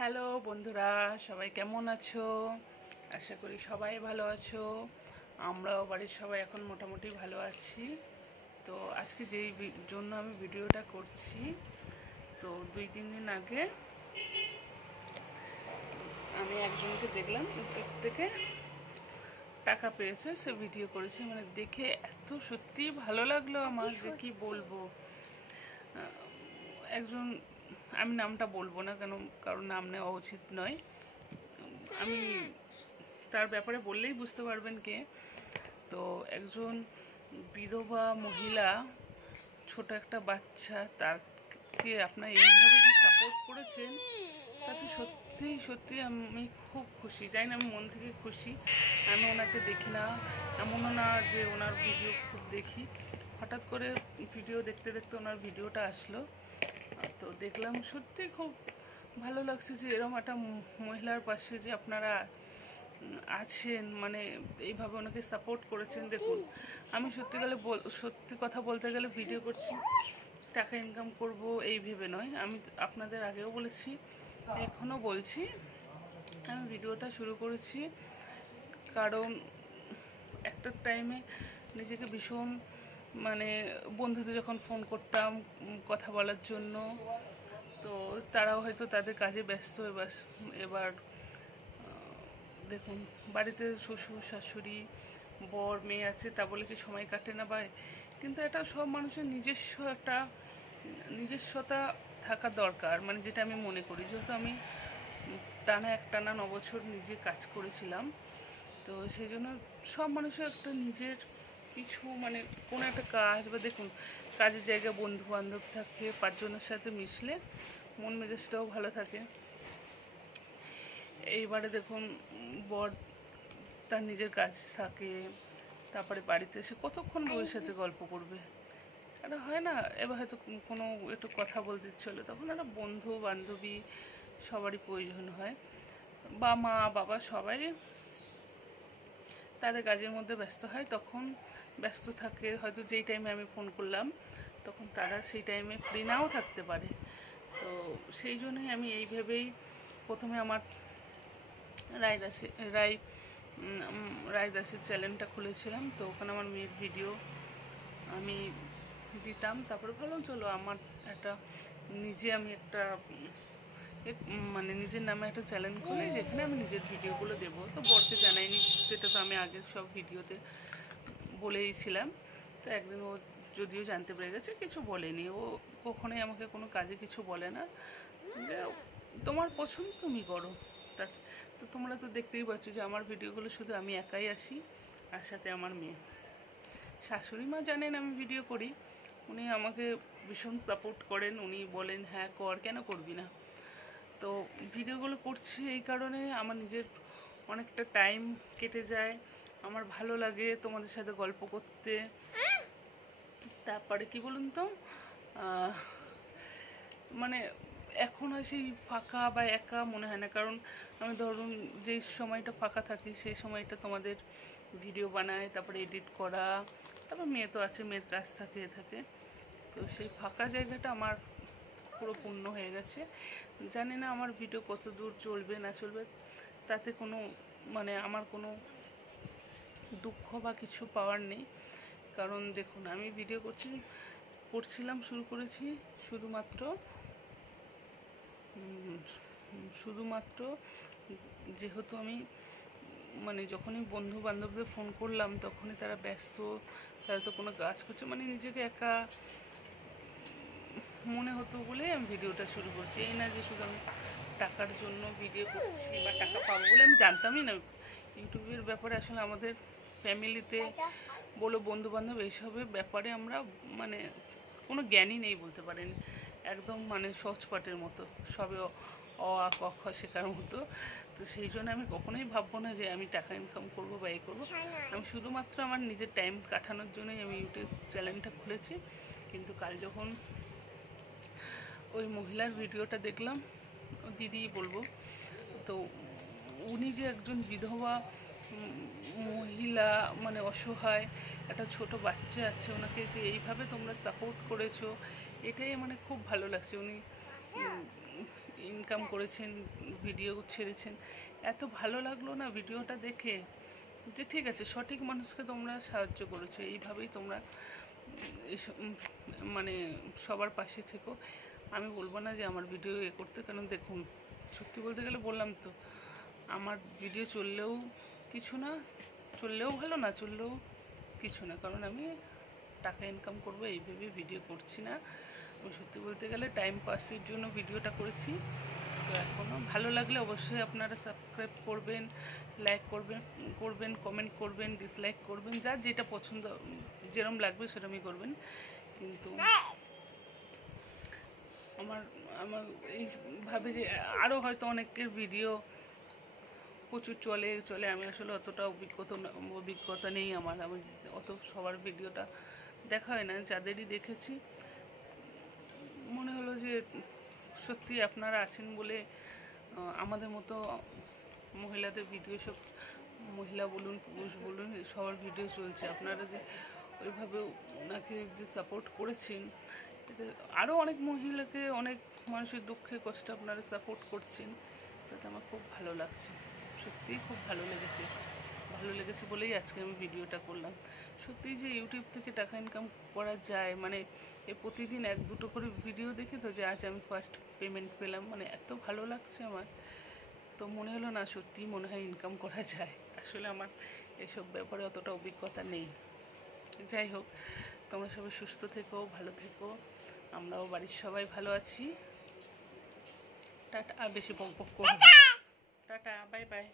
Hello বন্ধুরা, সবাই কেমন আছো? আশা করি সবাই ভালো আছো। আমরাও বাড়ির সবাই এখন মোটামুটি ভালো আছি। তো আজকে যেই জন্য আমি ভিডিওটা করছি, তো 2-3 দিন আগে আমি একজনকে দেখলাম ইউটিউব থেকে টাকা পেয়েছে, সে ভিডিও করেছে। মানে দেখে এত সত্যি ভালো লাগলো আমার, যে কি বলবো। একজন, আমি নামটা বলবো না, কেন কারণ নাম নেওয়া উচিত নয়। আমি তার ব্যাপারে বললেই বুঝতে পারবেন কে। তো একজন বিধবা মহিলা, ছোট একটা বাচ্চা, তাকে আপনার এইভাবে যে সাপোর্ট করেছেন, তাতে সত্যি সত্যি আমি খুব খুশি। জানি না, আমি মন থেকে খুশি। আমি ওনাকে দেখি না, এমনও না যে ওনার ভিডিও খুব দেখি। হঠাৎ করে ভিডিও দেখতে দেখতে ওনার ভিডিওটা আসলো, তো দেখলাম সত্যি খুব ভালো লাগছে যে এরকম একটা মহিলার পাশে যে আপনারা আছেন, মানে এইভাবে ওনাকে সাপোর্ট করেছেন। দেখুন, আমি সত্যি কথা বলতে গেলে ভিডিও করছি টাকা ইনকাম করব এই ভেবে নয়। আমি আপনাদের আগেও বলেছি, এখনও বলছি, আমি ভিডিওটা শুরু করেছি কারণ একটা টাইমে নিজেকে ভীষণ, মানে বন্ধুদের যখন ফোন করতাম কথা বলার জন্য, তো তারাও হয়তো তাদের কাজে ব্যস্ত। এবার দেখুন, বাড়িতে শ্বশুর শাশুড়ি বর মেয়ে আছে, তা বলে কি সময় কাটে না? বা কিন্তু এটা সব মানুষের নিজস্বতা থাকা দরকার, মানে যেটা আমি মনে করি। যেহেতু আমি টানা 9 বছর নিজে কাজ করেছিলাম, তো সেই জন্য সব মানুষের একটা নিজের কিছু, মানে কোনো একটা কাজ, বা দেখুন কাজের জায়গায় বন্ধু বান্ধব থাকে, 5 জনের সাথে মিশলে মন মেজাজটাও ভালো থাকে। এইবারে দেখুন, বর তার নিজের কাজ থাকে, তারপরে বাড়িতে এসে কতক্ষণ বউয়ের সাথে গল্প করবে? এটা হয় না। এবার হয়তো কোনো একটু কথা বলতে ইচ্ছে হলো, তখন একটা বন্ধু বান্ধবী সবারই প্রয়োজন হয়, বা মা বাবা সবাই তাদের কাজের মধ্যে ব্যস্ত হয়, তখন ব্যস্ত থাকে। হয়তো যেই টাইমে আমি ফোন করলাম, তখন তারা সেই টাইমে ফ্রি নাও থাকতে পারে। তো সেই জন্যই আমি এই ভেবেই প্রথমে আমার রায়দাসে রায় রায়দাসের চ্যানেলটা খুলেছিলাম। তো ওখানে আমার মেয়ের ভিডিও আমি দিতাম। তারপরে ভাবলাম চলো আমার একটা আমি একটা মানে নিজের নামে একটা চ্যানেল খুলি, যেখানে আমি নিজের ভিডিওগুলো দেবো। তো বরকে জানাইনি, সেটা তো আমি আগের সব ভিডিওতে বলেইছিলাম। তো একদিন ও যদিও জানতে পেরে গেছে, কিছু বলেনি। ও কখনোই আমাকে কোনো কাজে কিছু বলে না, যে তোমার পছন্দ তুমি করো। তা তো তোমরা তো দেখতেই পাচ্ছ যে আমার ভিডিওগুলো শুধু আমি একাই আসি, আর সাথে আমার মেয়ে। শাশুড়ি মা জানেন আমি ভিডিও করি, উনি আমাকে ভীষণ সাপোর্ট করেন। উনি বলেন হ্যাঁ কর, কেন করবি না। তো ভিডিওগুলো করছি এই কারণে, আমার নিজের অনেকটা টাইম কেটে যায়, আমার ভালো লাগে তোমাদের সাথে গল্প করতে। তারপরে কি বলুন তো, মানে এখন আর সেই ফাঁকা বা একা মনে হয় না। কারণ আমি ধরুন যে সময়টা ফাঁকা থাকি, সেই সময়টা তোমাদের ভিডিও বানাই, তারপরে এডিট করা, তারপর মেয়ে তো আছে, মেয়ের কাজ থাকে। তো সেই ফাঁকা জায়গাটা আমার পুরো পূর্ণ হয়ে গেছে। জানি না আমার ভিডিও কত দূর চলবে না চলবে, তাতে কোনো, মানে আমার কোনো দুঃখ বা কিছু পাওয়ার নেই। কারণ দেখুন, আমি ভিডিও শুরু করেছি শুধুমাত্র যেহেতু আমি, মানে যখনই বন্ধু বান্ধবদের ফোন করলাম, তখনই তারা ব্যস্ত, তারা তো কোনো কাজ করছে, মানে নিজেকে একা মনে হতো বলে আমি ভিডিওটা শুরু করছি। এই না যে শুধু আমি টাকার জন্য ভিডিও করছি বা টাকা পাবো বলে, আমি জানতামই না ইউটিউবের ব্যাপারে। আসলে আমাদের ফ্যামিলিতে বলো, বন্ধু বান্ধব, এইসবের ব্যাপারে আমরা, মানে কোনো জ্ঞানই নেই বলতে পারেন। একদম মানে সহজপাঠের মতো, সবে অ আ ক খ শেখার মতো। তো সেই জন্য আমি কখনোই ভাববো না যে আমি টাকা ইনকাম করবো বা এই করবো। আমি শুধুমাত্র আমার নিজের টাইম কাটানোর জন্যই আমি ইউটিউব চ্যানেলটা খুলেছি। কিন্তু কাল যখন ওই মহিলার ভিডিওটা দেখলাম, দিদি বলবো, তো উনি যে একজন বিধবা মহিলা, মানে অসহায় একটা ছোট বাচ্চা আছে, ওনাকে যে এইভাবে তোমরা সাপোর্ট করেছো, এটাই মানে খুব ভালো লাগছে। উনি ইনকাম করেছেন, ভিডিও ছেড়েছেন, এত ভালো লাগলো না ভিডিওটা দেখে, যে ঠিক আছে সঠিক মানুষকে তোমরা সাহায্য করেছো, এইভাবেই তোমরা মানে সবার পাশে থেকো। আমি বলবো না যে আমার ভিডিও করতে, কারণ দেখুন সত্যি বলতে গেলে বললাম তো, আমার ভিডিও চললেও কিছু না, চললেও ভালো, না চললেও কিছু না, কারণ আমি টাকা ইনকাম করবো এই ভেবে ভিডিও করছি না। আমি সত্যি বলতে গেলে টাইম পাসের জন্য ভিডিওটা করেছি। তো এখনও ভালো লাগলে অবশ্যই আপনারা সাবস্ক্রাইব করবেন, লাইক করবেন, কমেন্ট করবেন, ডিসলাইক করবেন, যার যেটা পছন্দ যেরকম লাগবে সেরকমই করবেন। কিন্তু আমার আমার এইভাবে যে আরও হয়তো অনেকের ভিডিও প্রচুর চলে, আমি আসলে অতটা অভিজ্ঞতা নেই আমার, আমি অত সবার ভিডিওটা দেখা হয় না। যাদেরই দেখেছি মনে হলো যে সত্যি আপনারা আছেন বলে আমাদের মতো মহিলাদের ভিডিও, সব মহিলা বলুন পুরুষ বলুন সবার ভিডিও চলছে। আপনারা যে ওইভাবে ওনাকে যে সাপোর্ট করেছেন, এতে আরও অনেক মহিলাকে, অনেক মানুষের দুঃখে কষ্টে আপনারা সাপোর্ট করছেন, তাতে আমার খুব ভালো লাগছে, সত্যিই খুব ভালো লেগেছে বলেই আজকে আমি ভিডিওটা করলাম। সত্যিই যে ইউটিউব থেকে টাকা ইনকাম করা যায়, মানে প্রতিদিন 1-2টো করে ভিডিও দেখে তো যে আজ আমি ফার্স্ট পেমেন্ট পেলাম, মানে এত ভালো লাগছে আমার। তো মনে হলো না সত্যিই মনে হয় ইনকাম করা যায়। আসলে আমার এসব ব্যাপারে অতটা অভিজ্ঞতা নেই। যাই হোক, তোমরা সবাই সুস্থ থেকো, ভালো থেকো, আমরাও বাড়ির সবাই ভালো আছি। টাটা, আর বেশি বকবক করবো। Tata, bye bye.